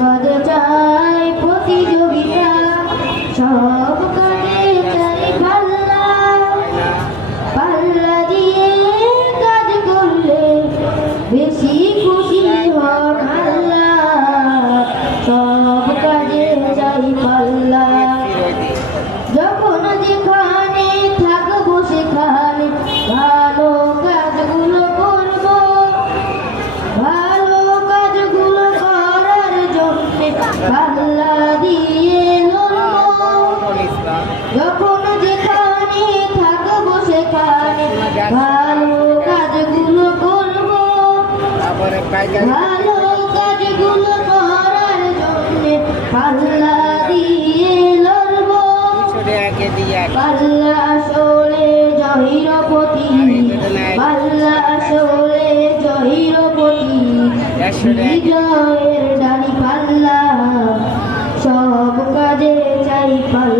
কাজে চাই প্রতিযোগিতা, সব কাজে চাই পাল্লা। পাল্লা দিয়ে কাজ করলে বেশি খুশি হন আল্লাহ। সব কাজে চাই পাল্লা। যখন যেখানে থাকবো সেখানে ভালো কাজগুলো করব, ভালো কাজগুলো করার জন্য পাল্লা দিয়ে লড়ব। যখন যেখানে থাকবো সেখানে ভালো কাজগুলো করব, ভালো কাজগুলো করার জন্য পাল্লা দিয়ে লড়ব। পাল্লা সরে জহিরপতি, পাল্লা সরে জহিরপতি, বিজয়ের ডালি পাল্লা। সব কাজে চাই পাল্লা।